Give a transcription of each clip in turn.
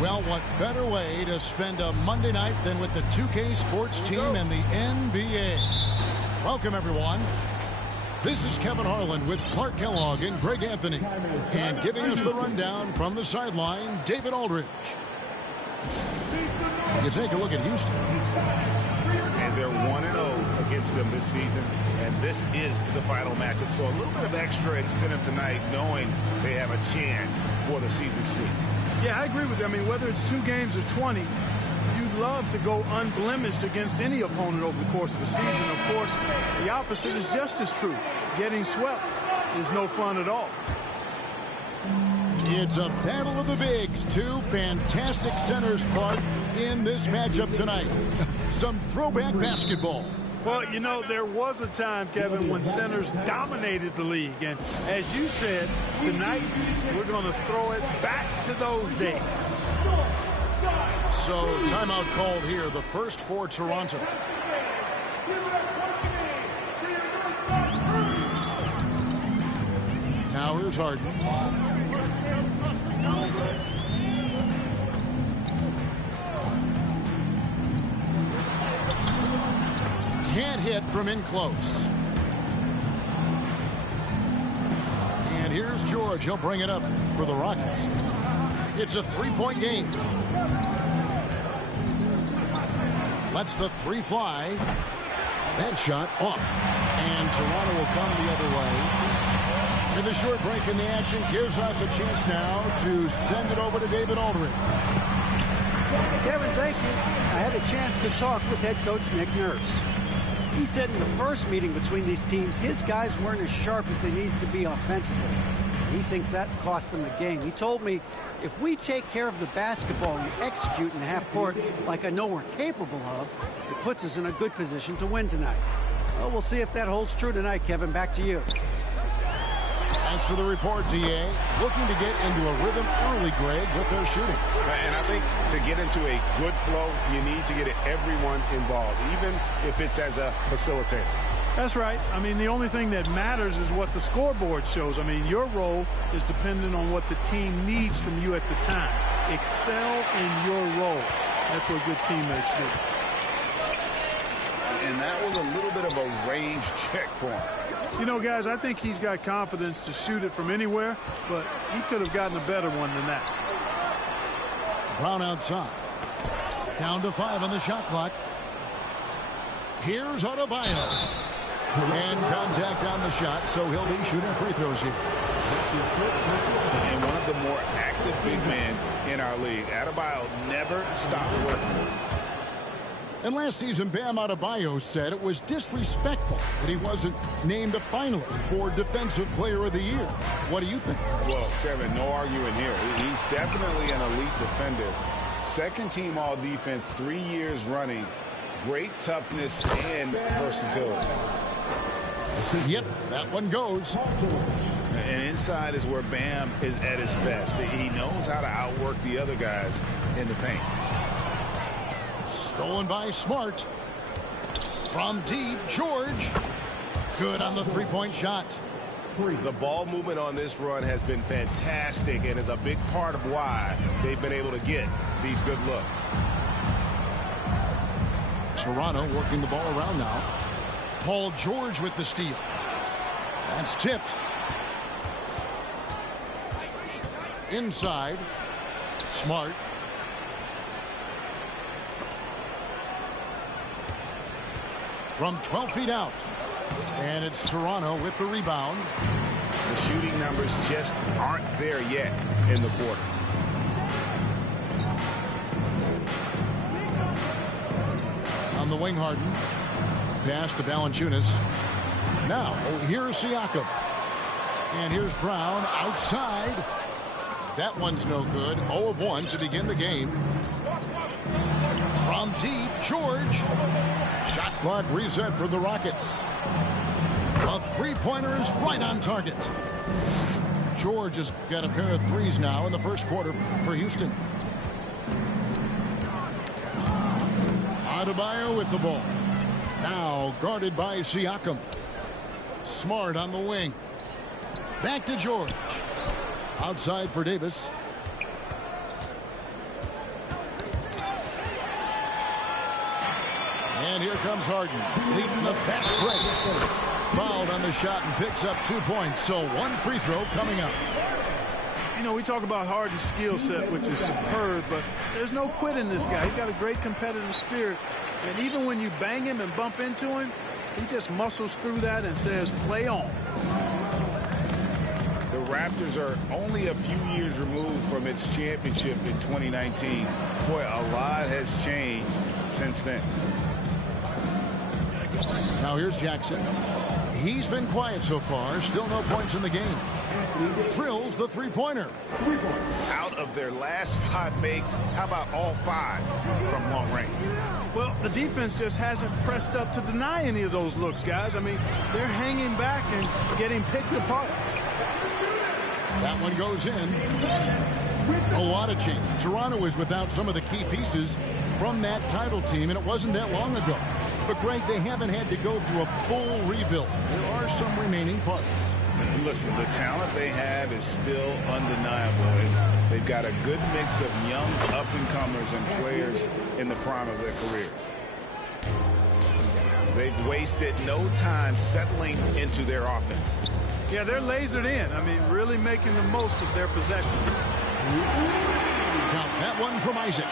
Well, what better way to spend a Monday night than with the 2K Sports team and the NBA. Welcome, everyone. This is Kevin Harlan with Clark Kellogg and Greg Anthony. And giving us the rundown from the sideline, David Aldridge. You take a look at Houston. And they're 1-0 against them this season. And this is the final matchup. So a little bit of extra incentive tonight, knowing they have a chance for the season sweep. Yeah, I agree with you. I mean, whether it's 2 games or 20, you'd love to go unblemished against any opponent over the course of the season. Of course, the opposite is just as true. Getting swept is no fun at all. It's a battle of the bigs. 2 fantastic centers, Clark, in this matchup tonight. Some throwback basketball. Well, you know, there was a time, Kevin, when centers dominated the league. And as you said, tonight we're going to throw it back to those days. So, timeout called here, the first for Toronto. Now here's Harden. Can't hit from in close. And here's George. He'll bring it up for the Rockets. It's a 3-point game. Lets the 3 fly. That shot off. And Toronto will come the other way. And the short break in the action gives us a chance now to send it over to David Aldridge. Kevin, thank you. I had a chance to talk with head coach Nick Nurse. He said in the first meeting between these teams, his guys weren't as sharp as they needed to be offensively. He thinks that cost them the game. He told me, if we take care of the basketball and execute in the half court like I know we're capable of, it puts us in a good position to win tonight. Well, we'll see if that holds true tonight, Kevin. Back to you. Thanks for the report, D.A. Looking to get into a rhythm early, Greg, with their shooting. And I think to get into a good flow, you need to get everyone involved, even if it's as a facilitator. That's right. I mean, the only thing that matters is what the scoreboard shows. I mean, your role is dependent on what the team needs from you at the time. Excel in your role. That's what good teammates do. And that was a little bit of a range check for him. You know, guys, I think he's got confidence to shoot it from anywhere, but he could have gotten a better one than that. Brown outside. Down to 5 on the shot clock. Here's Adebayo. And contact on the shot, so he'll be shooting free throws here. And one of the more active big men in our league. Adebayo never stops working. And last season, Bam Adebayo said it was disrespectful that he wasn't named a finalist for Defensive Player of the Year. What do you think? Well, Kevin, no arguing here. He's definitely an elite defender. Second team all defense 3 years running. Great toughness and versatility. Yep, that one goes. And inside is where Bam is at his best. He knows how to outwork the other guys in the paint. Stolen by Smart. From deep, George. Good on the 3-point shot. The ball movement on this run has been fantastic and is a big part of why they've been able to get these good looks. Toronto working the ball around now. Paul George with the steal. That's tipped. Inside. Smart. From 12 feet out. And it's Toronto with the rebound. The shooting numbers just aren't there yet in the quarter. On the wing, Harden. Pass to Valanciunas. Now, here's Siakam. And here's Brown outside. That one's no good. 0 of 1 to begin the game. From deep, George. Shot clock reset for the Rockets. A 3-pointer is right on target. George has got a pair of threes now in the first quarter for Houston. Adebayo with the ball. Now guarded by Siakam. Smart on the wing. Back to George. Outside for Davis. And here comes Harden, leading the fast break. Fouled on the shot and picks up 2 points. So one free throw coming up. You know, we talk about Harden's skill set, which is superb, but there's no quitting this guy. He's got a great competitive spirit. And even when you bang him and bump into him, he just muscles through that and says, play on. The Raptors are only a few years removed from its championship in 2019. Boy, a lot has changed since then. Now here's Jackson. He's been quiet so far. Still no points in the game. Drills the three-pointer. Out of their last 5 makes, how about all 5 from long range? Well, the defense just hasn't pressed up to deny any of those looks, guys. I mean, they're hanging back and getting picked apart. That one goes in. A lot of change. Toronto is without some of the key pieces from that title team, and it wasn't that long ago. But, Greg, they haven't had to go through a full rebuild. There are some remaining parts. Listen, the talent they have is still undeniable. And they've got a good mix of young up-and-comers and players in the prime of their careers. They've wasted no time settling into their offense. Yeah, they're lasered in. I mean, really making the most of their possession. Count that one from Isaac.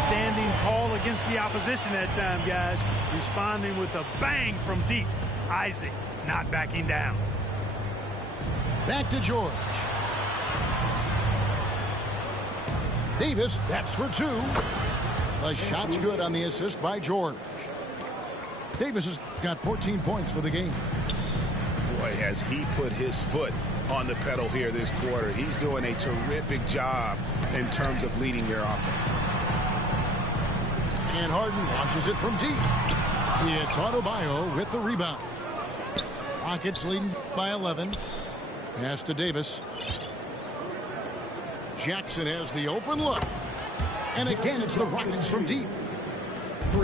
Standing tall against the opposition that time, guys. Responding with a bang from deep. Isaac not backing down. Back to George. Davis, that's for 2. The shot's good on the assist by George. Davis has got 14 points for the game. Boy, has he put his foot on the pedal here this quarter. He's doing a terrific job in terms of leading their offense. And Harden launches it from deep. It's Adebayo with the rebound. Rockets leading by 11. Pass to Davis. Jackson has the open look. And again, it's the Rockets from deep.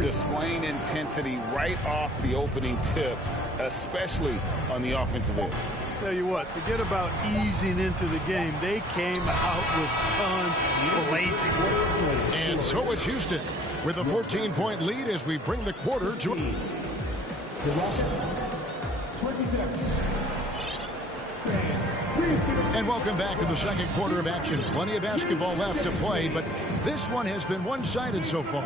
Displaying intensity right off the opening tip, especially on the offensive end. Tell you what, forget about easing into the game. They came out with tons blazing. And so it's Houston with a 14-point lead as we bring the quarter to... And welcome back to the second quarter of action. Plenty of basketball left to play, but this one has been one-sided so far.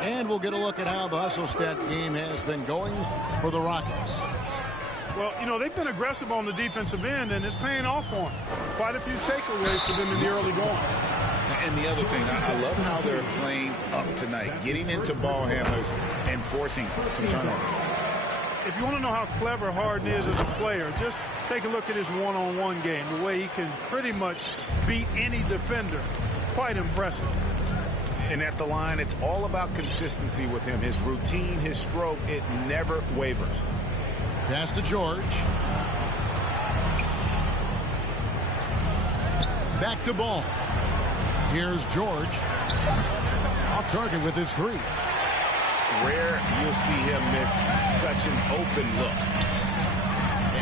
And we'll get a look at how the hustle stat game has been going for the Rockets. Well, you know, they've been aggressive on the defensive end, and it's paying off for them. Quite a few takeaways for them in the early going. And the other thing, I love how they're playing up tonight, getting into ball handlers and forcing some turnovers. If you want to know how clever Harden is as a player, just take a look at his one-on-one game, the way he can pretty much beat any defender. Quite impressive. And at the line, it's all about consistency with him. His routine, his stroke, it never wavers. Pass to George. Back to Ball. Here's George. Off target with his 3. Rare you'll see him miss such an open look.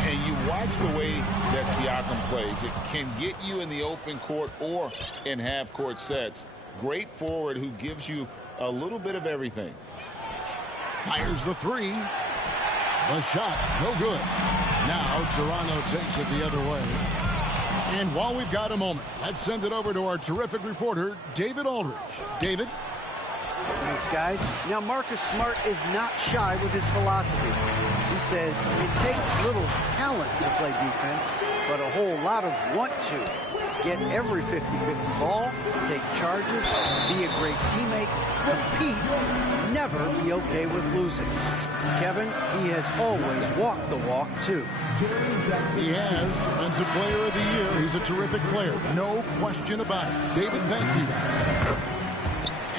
And you watch the way that Siakam plays. It can get you in the open court or in half-court sets. Great forward who gives you a little bit of everything. Fires the 3. The shot, no good. Now Toronto takes it the other way. And while we've got a moment, let's send it over to our terrific reporter, David Aldridge. David? Thanks, guys. Now, Marcus Smart is not shy with his philosophy. He says it takes little talent to play defense, but a whole lot of want to. Get every 50-50 ball, take charges, be a great teammate, compete, never be okay with losing. Kevin, he has always walked the walk, too. He has. Defensive Player of the Year. He's a terrific player. No question about it. David, thank you.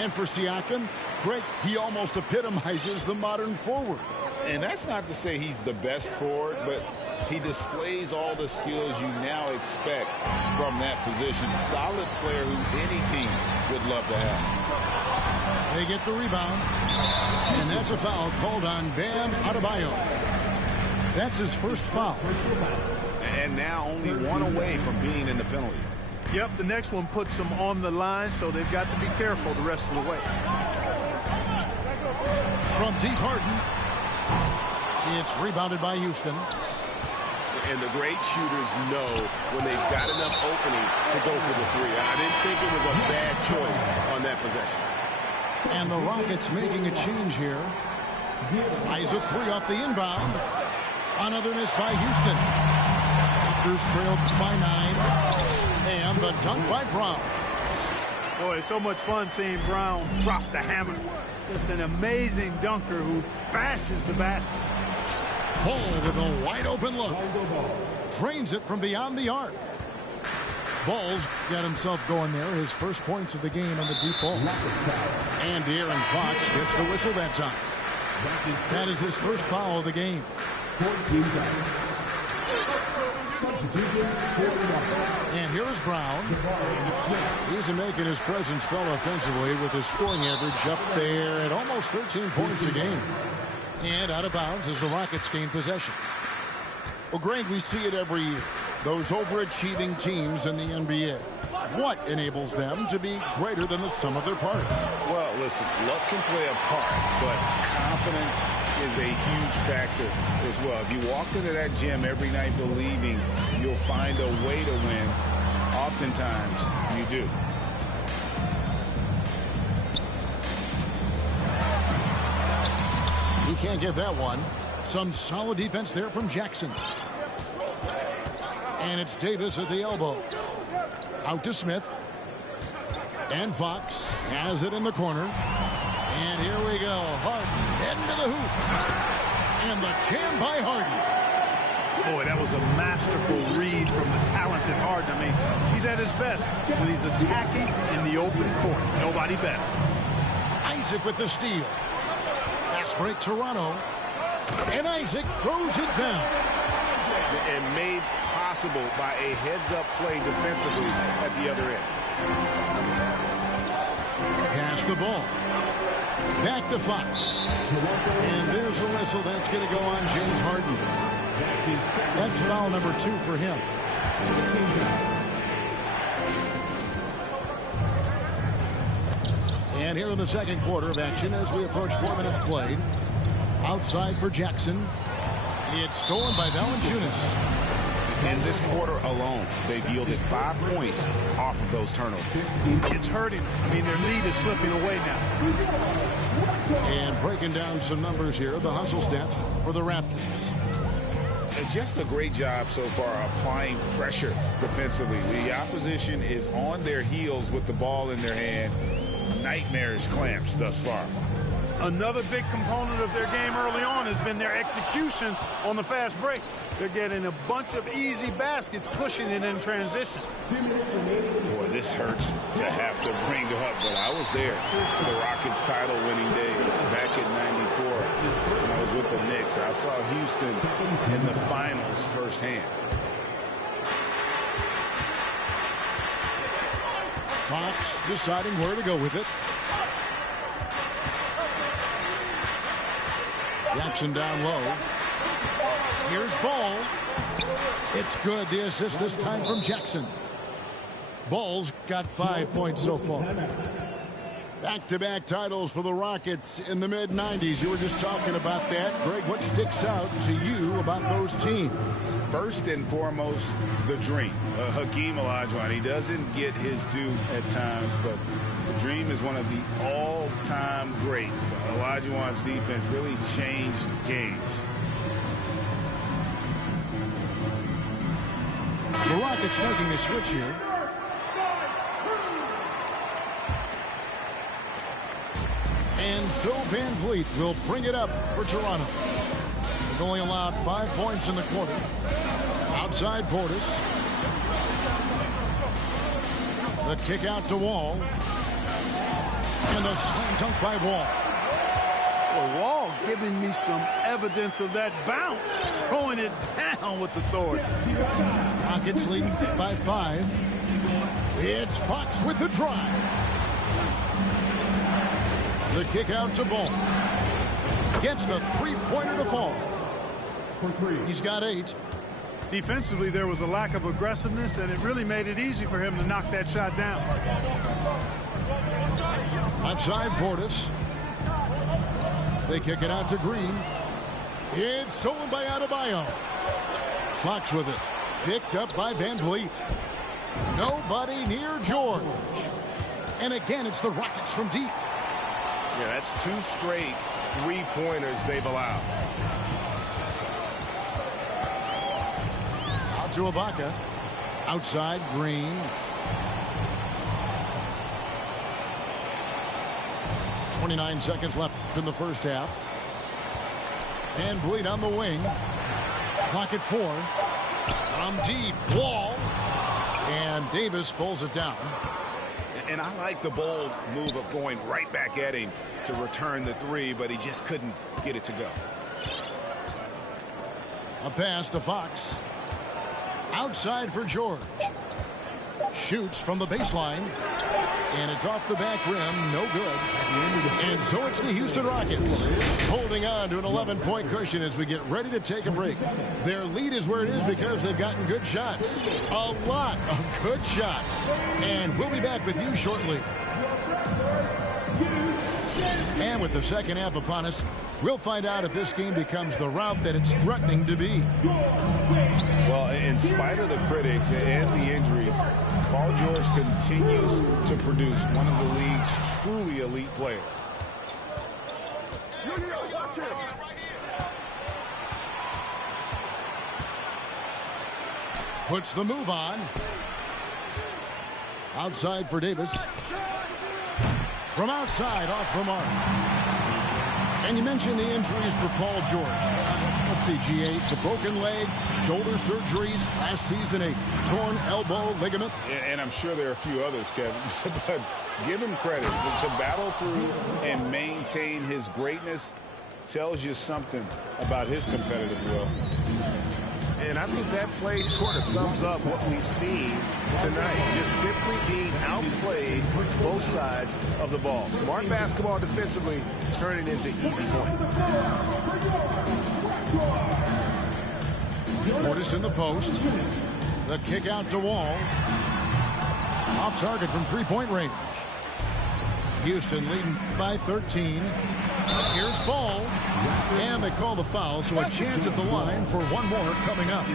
And for Siakam, Greg, he almost epitomizes the modern forward. And that's not to say he's the best forward, but he displays all the skills you now expect from that position. Solid player who any team would love to have. They get the rebound. And that's a foul called on Bam Adebayo. That's his first foul. And now only 1 away from being in the penalty. Yep, the next one puts them on the line, so they've got to be careful the rest of the way. From deep, Harden. It's rebounded by Houston. And the great shooters know when they've got enough opening to go for the three. I didn't think it was a bad choice on that possession. And the Rockets making a change here. Tries a three off the inbound. Another miss by Houston. Raptors trailed by 9. And the dunk by Brown. Boy, it's so much fun seeing Brown drop the hammer. Just an amazing dunker who bashes the basket. Ball with a wide open look. Drains it from beyond the arc. Ball's got himself going there. His first points of the game on the deep ball. And De'Aaron Fox gets the whistle that time. That is his first foul of the game. And here is Brown. He's making his presence felt offensively with his scoring average up there at almost 13 points a game. And out of bounds as the Rockets gain possession. Well, Greg, we see it every year. Those overachieving teams in the NBA. What enables them to be greater than the sum of their parts? Well, listen, luck can play a part, but confidence is a huge factor as well. If you walk into that gym every night believing you'll find a way to win, oftentimes you do. He can't get that one. Some solid defense there from Jackson. And it's Davis at the elbow. Out to Smith. And Fox has it in the corner. And here we go. Harden heading to the hoop. And the jam by Harden. Boy, that was a masterful read from the talented Harden. I mean, he's at his best when he's attacking in the open court. Nobody better. Isaac with the steal. Fast break Toronto. And Isaac throws it down. And made possible by a heads-up play defensively at the other end. Pass the ball. Back to Fox. And there's a whistle. That's going to go on James Harden. That's foul number 2 for him. And here in the second quarter of action as we approach 4 minutes played. Outside for Jackson. It's stolen by Valanciunas. In this quarter alone, they've yielded 5 points off of those turnovers. It's hurting. I mean, their lead is slipping away now. And breaking down some numbers here, the hustle stats for the Raptors. Just a great job so far applying pressure defensively. The opposition is on their heels with the ball in their hand. Nightmarish clamps thus far. Another big component of their game early on has been their execution on the fast break. They're getting a bunch of easy baskets, pushing it in transition. Boy, this hurts to have to bring up, but I was there for the Rockets title-winning days back in '94 when I was with the Knicks. I saw Houston in the finals firsthand. Fox deciding where to go with it. Jackson down low. Here's Ball. It's good. The assist this time from Jackson. Ball's got 5 points so far. Back-to-back titles for the Rockets in the mid-90s. You were just talking about that. Greg, what sticks out to you about those teams? First and foremost, the dream. Hakeem Olajuwon, he doesn't get his due at times, but the dream is one of the all-time greats. Olajuwon's defense really changed games. The Rockets making a switch here. And Phil Van Vliet will bring it up for Toronto. They've only allowed 5 points in the quarter. Outside Portis. The kick out to Wall. And the slam dunk by Wall. Well, Wall giving me some evidence of that bounce, throwing it down with authority. Rockets lead by 5. It's Fox with the drive. The kick out to Ball. Gets the three-pointer to fall. He's got 8. Defensively, there was a lack of aggressiveness, and it really made it easy for him to knock that shot down. Left side, Portis. They kick it out to Green. It's stolen by Adebayo. Fox with it. Picked up by Van Vliet. Nobody near George. And again, it's the Rockets from deep. Yeah, that's 2 straight three-pointers they've allowed. Out to Ibaka. Outside, Green. 29 seconds left in the first half. Van Vliet on the wing. Clock at 4. From deep. Wall. And Davis pulls it down. And I like the bold move of going right back at him to return the 3, but he just couldn't get it to go. A pass to Fox. Outside for George. Shoots from the baseline. And it's off the back rim. No good. And so it's the Houston Rockets holding on to an 11-point cushion as we get ready to take a break. Their lead is where it is because they've gotten good shots. A lot of good shots. And we'll be back with you shortly. And with the second half upon us, we'll find out if this game becomes the route that it's threatening to be. Well, in spite of the critics and the injuries, Paul George continues to produce one of the league's truly elite players. Puts the move on. Outside for Davis. From outside, off the mark. And you mentioned the injuries for Paul George. Let's see, G8, the broken leg, shoulder surgeries, last season a torn elbow ligament. And I'm sure there are a few others, Kevin, but give him credit. To battle through and maintain his greatness tells you something about his competitive will. And I think that play sort of sums up what we've seen tonight. Just simply being outplayed both sides of the ball. Smart basketball defensively, turning into easy points. Portis in the post. The kick out to Wall. Off target from three-point range. Houston leading by 13. Here's Ball. And they call the foul, so a chance at the line for one more coming up.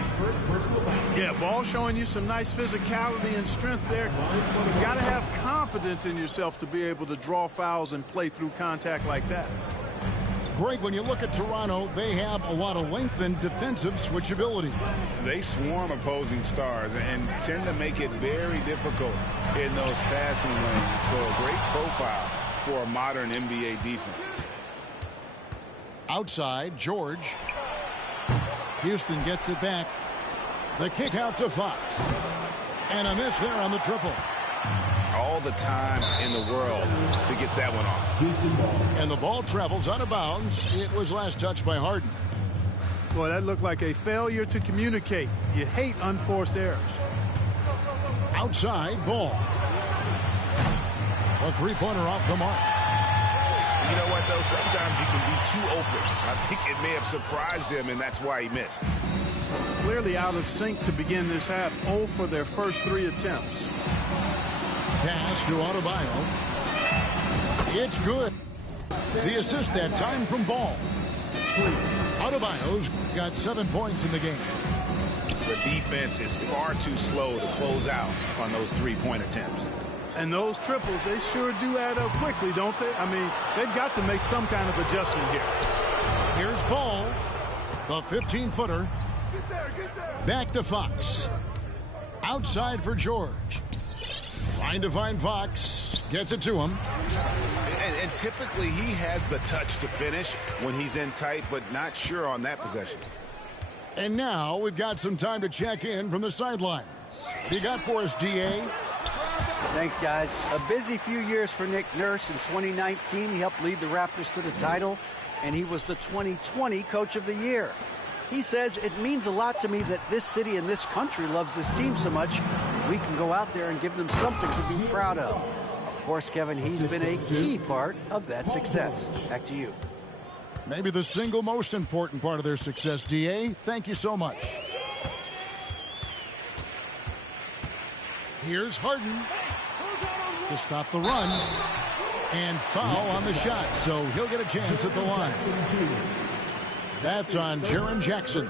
Yeah, Ball showing you some nice physicality and strength there. You've got to have confidence in yourself to be able to draw fouls and play through contact like that. Greg, when you look at Toronto, they have a lot of length and defensive switchability. They swarm opposing stars and tend to make it very difficult in those passing lanes. So a great profile for a modern NBA defense. Outside, George. Houston gets it back. The kick out to Fox. And a miss there on the triple. All the time in the world to get that one off. And the ball travels out of bounds. It was last touched by Harden. Boy, that looked like a failure to communicate. You hate unforced errors. Outside, Ball. A three-pointer off the mark. You know what, though? Sometimes you can be too open. I think it may have surprised him, and that's why he missed. Clearly out of sync to begin this half. 0 for their first 3 attempts. Pass to Adebayo. It's good. The assist that time from Ball. Adebayo's got 7 points in the game. The defense is far too slow to close out on those three-point attempts. And those triples, they sure do add up quickly, don't they? I mean, they've got to make some kind of adjustment here. Here's Ball. The 15-footer. Back to Fox. Outside for George. Trying to find Fox. Gets it to him. And typically he has the touch to finish when he's in tight, but not sure on that possession. And now we've got some time to check in from the sidelines. What you got for us, DA? Thanks, guys. A busy few years for Nick Nurse. In 2019, he helped lead the Raptors to the title, and he was the 2020 Coach of the Year. He says, it means a lot to me that this city and this country loves this team so much. We can go out there and give them something to be proud of. Of course, Kevin, he's been a key part of that success. Back to you. Maybe the single most important part of their success, DA. Thank you so much. Here's Harden to stop the run. And foul on the shot, so he'll get a chance at the line. That's on Jaren Jackson.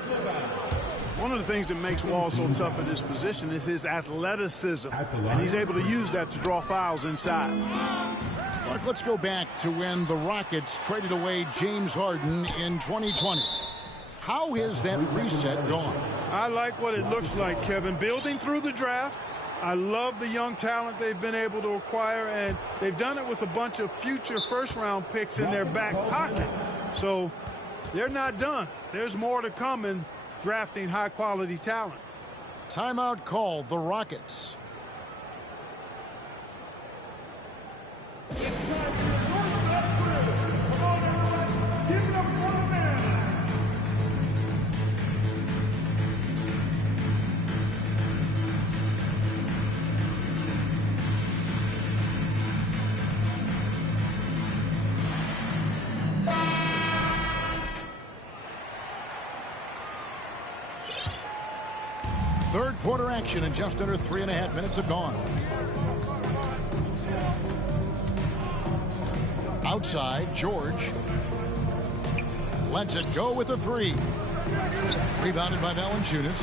One of the things that makes Wall so tough at this position is his athleticism, and he's able to use that to draw fouls inside. Clark, let's go back to when the Rockets traded away James Harden in 2020. How has that reset gone? I like what it looks like, Kevin. Building through the draft. I love the young talent they've been able to acquire, and they've done it with a bunch of future first-round picks in their back pocket. So they're not done. There's more to come in drafting high-quality talent. Timeout called the Rockets. Third quarter action, and just under 3.5 minutes have gone. Outside, George lets it go with a three. Rebounded by Valanciunas.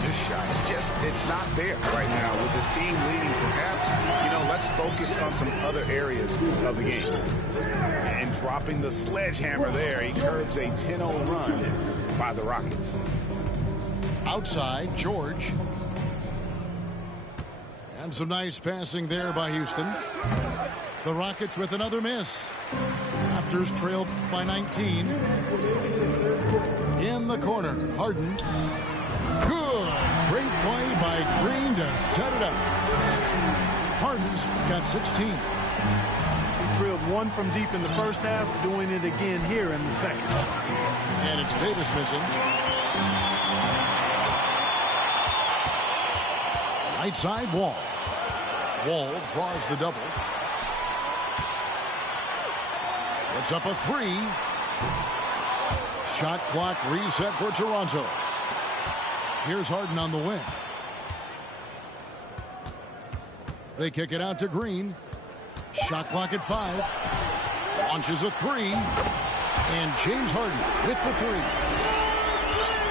This shot's just, it's not there right now with this team leading. Perhaps, you know, let's focus on some other areas of the game. And dropping the sledgehammer there, he curbs a 10-0 run by the Rockets. Outside, George. And some nice passing there by Houston. The Rockets with another miss. Raptors trailed by 19. In the corner, Harden. Good. Great play by Green to set it up. Harden's got 16. He drilled one from deep in the first half, doing it again here in the second. And it's Davis missing. Right side, Wall. Wall draws the double. Puts up a three. Shot clock reset for Toronto. Here's Harden on the wing. They kick it out to Green. Shot clock at 5. Launches a three. And James Harden with the three.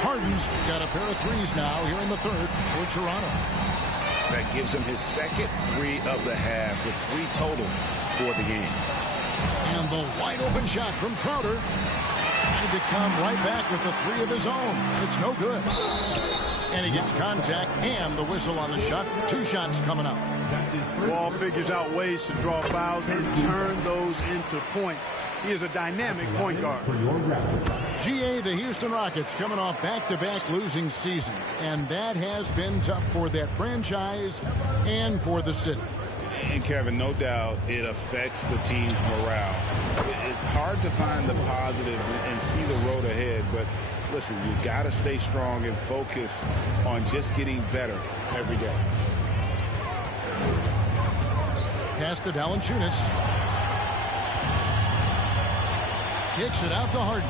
Harden's got a pair of threes now here in the third for Toronto. That gives him his second three of the half, with 3 total for the game. And the wide open shot from Crowder. Trying to come right back with the three of his own. It's no good. And he gets contact and the whistle on the shot. 2 shots coming up. Wall figures out ways to draw fouls and turn those into points. He is a dynamic point guard. GA, the Houston Rockets coming off back-to-back losing seasons. And that has been tough for that franchise and for the city. And Kevin, no doubt it affects the team's morale. It's hard to find the positive and see the road ahead, but listen, you got to stay strong and focus on just getting better every day. Pass to Valanciunas. Kicks it out to Harden.